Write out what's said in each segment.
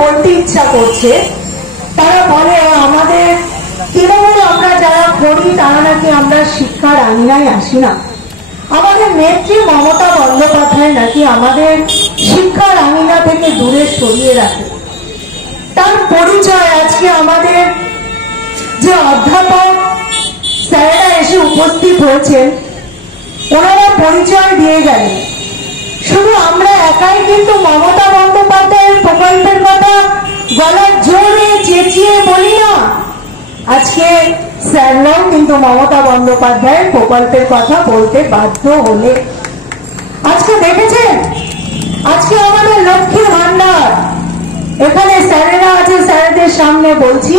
বলতে ইচ্ছা করছে। তারা বলে আমাদের তৃণমূল আমরা যারা করি তারা নাকি আমরা শিক্ষার আঙিনায় আসি না। আমাদের নেত্রী মমতা বন্দ্যোপাধ্যায় নাকি আমাদের শিক্ষার আঙিনা থেকে দূরে সরিয়ে রাখে। তার পরিচয় আজকে আমাদের যে অধ্যাপক স্যারেরা এসে উপস্থিত হয়েছেন ওনারা পরিচয় দিয়ে গেলেন। শুধু আমরা একাই কিন্তু মমতা বন্দ্যোপাধ্যায়ের প্রকল্পের কথা গলার জোরে চেঁচিয়ে বলি না। আজকে স্যাররাও কিন্তু মমতা বন্দ্যোপাধ্যায়ের প্রকল্পের কথা বলতে বাধ্য হলে। আজকে দেখেছেন আজকে আমাদের লক্ষ্মীর ভান্ডার, এখানে স্যারেরা আছে, স্যারদের সামনে বলছি,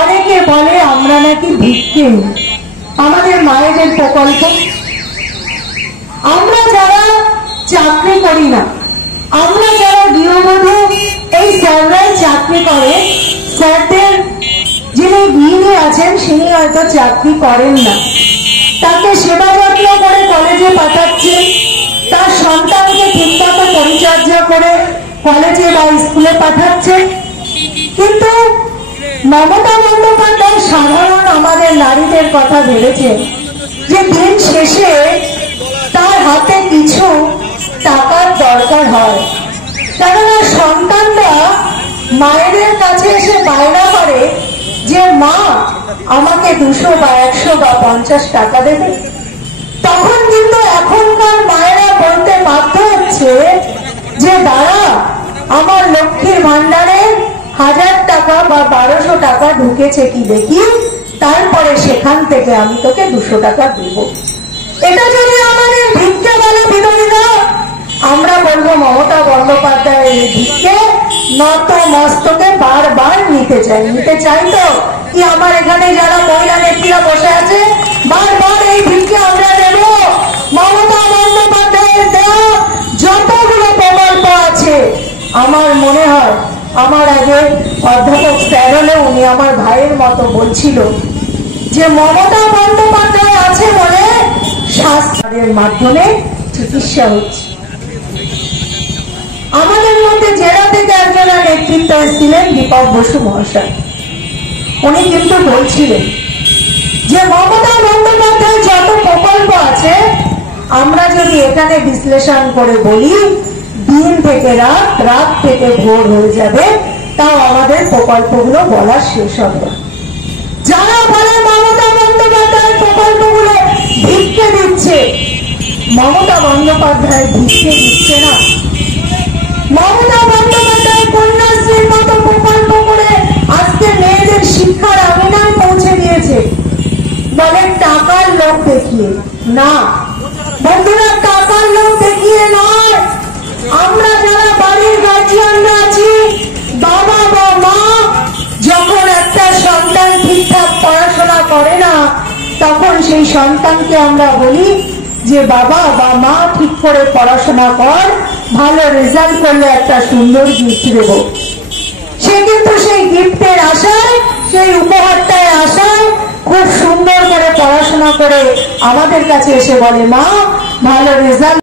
অনেকে বলে আমরা নাকি ভিক্ষে। আমাদের মায়েদের প্রকল্প, আমরা যারা চাকরি করি না, আমরা যারা গৃহবধূ, এই স্যাররাই চাকরি করে। স্যারদের যিনি গৃহিণী আছেন তিনি হয়তো চাকরি করেন না, তাকে সেবা যত্ন করে কলেজে পাঠাচ্ছে, তার সন্তানকে ঠিকমতো পরিচর্যা করে কলেজে বা স্কুলে পাঠাচ্ছে। কিন্তু মমতা বন্দ্যোপাধ্যায় সাধারণ আমাদের নারীদের কথা ভেবেছেন যে দিন শেষে তার হাতে কিছু টাকার দরকার হয়। কেননা সন্তানরা মায়েদের কাছে এসে বায়না করে যে মা আমাকে 200 বা 100 বা 50 টাকা দেবে। তখন কিন্তু এখনকার মায়েরা বলতে বাধ্য হচ্ছে যে দাঁড়া, আমার লক্ষ্মীর ভান্ডারে 1000 টাকা বা 1200 টাকা ঢুকেছে কি দেখি, তারপরে সেখান থেকে আমি তোকে 200 টাকা দেব। এটা যদি আমাদের ভিক্ষে বলে বিরোধীরা, আমরা বলবো মমতা বন্দ্যোপাধ্যায়ের ভিক্ষে নত মস্তকে বারবার নিতে চাই। নিতে চাই তো কি আমার এখানে যারা মহিলা নেত্রীরা বসে আছে বারবার এই ভিক্ষে আমরা দেব। মমতা বন্দ্যোপাধ্যায়ের দেওয়া যতগুলো প্রকল্প আছে, আমার মনে হয় আমার আগে অধ্যাপক স্যার হলে উনি আমার ভাইয়ের মতো বলছিল যে মমতা বন্দ্যোপাধ্যায় আছে বলে স্বাস্থ্যের মাধ্যমে চিকিৎসা হচ্ছে। আমাদের মধ্যে জেলা থেকে একজনের নেতৃত্ব ছিলেন দীপক বসু মহাশয়। উনি কিন্তু বলছিলেন যে মমতা বন্দ্যোপাধ্যায় যত প্রকল্প আছে আমরা যদি এখানে বিশ্লেষণ করে বলি দিন থেকে রাত, রাত থেকে ভোর হয়ে যাবে, তাও আমাদের প্রকল্পগুলো বলা শেষ হবে। যারা বলে মমতা বন্দ্যোপাধ্যায়ের প্রকল্পগুলো ভিক্ষে দিচ্ছে, মমতা বন্দ্যোপাধ্যায় ভিক্ষে দিচ্ছে না। মমতা বন্দ্যোপাধ্যায় কন্যাশ্রীর মতো প্রকল্প করে আজকে মেয়েদের শিক্ষার আঙিনায় পৌঁছে দিয়েছে। বলে টাকার লোক দেখিয়ে না বন্ধুরা, টাকার লোক দেখিয়ে নয়। আমরা যারা বাড়ির গার্জিয়ানরা আছি, বাবা বা মা যখন একটা সন্তান ঠিকঠাক পড়াশোনা করে না, তখন সেই সন্তানকে আমরা বলি যে বাবা বা মা ঠিক করে পড়াশোনা কর, ভালো রেজাল্ট করলে একটা সুন্দর গিফট দেব। সে কিন্তু সেই গিফটের আশায়, সেই উপহারটায় আশায় খুব সুন্দর করে পড়াশোনা করে আমাদের কাছে এসে বলে মা ভালো রেজাল্ট